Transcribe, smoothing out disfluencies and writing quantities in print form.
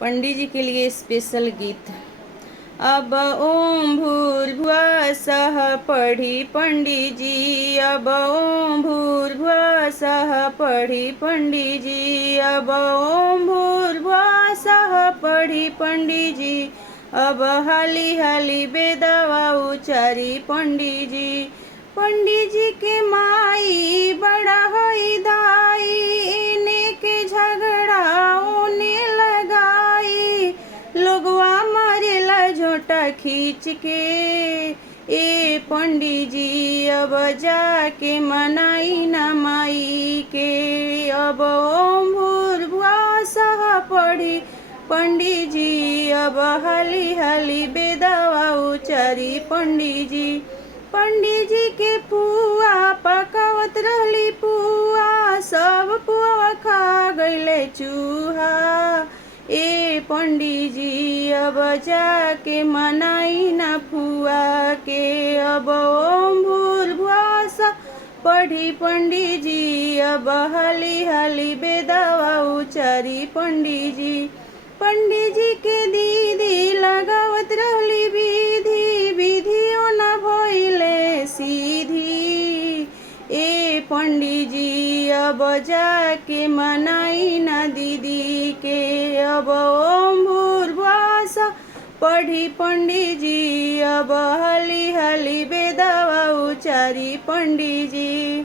पंडित जी के लिए स्पेशल गीत। अब ओम भूर्भुवः सः पढ़ी पंडित जी, अब ओम भूर्भुवः सः पढ़ी पंडित जी, अब ओम भूर्भुवः सः पढ़ी पंडित जी, अब हाली हाली बेदवा उचारी पंडित जी। पंडित जी के माई बड़ा होई दाई, इने के झगड़ा ओने लगाई, लोगवा मारेला झोटा खींच के। ए पंडित जी अब जाके मनाई ना माई के, अब ओम भूर्भुवः सः पढ़ी पंडित जी, अब हाली हाली बेदवा उचारी पंडित जी। पंडित जी के पुआ पकावत रहली पुआ, सब पुआ खा गईले चूहा। ए पंडित जी अब जाके मनाई ना फुआ के, अब ओम भूर्भुवः सः पढ़ी पंडित जी, अब हाली हाली बेदवा उचारी पंडित जी। पंडित जी के दीदी लगावत रहली विधि, विधियो न भइले सीधी। ए पंडित जी अब जाके मनाई ना दीदी के, अब ओम भूर्भुवः सः पढ़ी पंडित जी, अब हाली हाली बेदवा उचारी पंडित जी।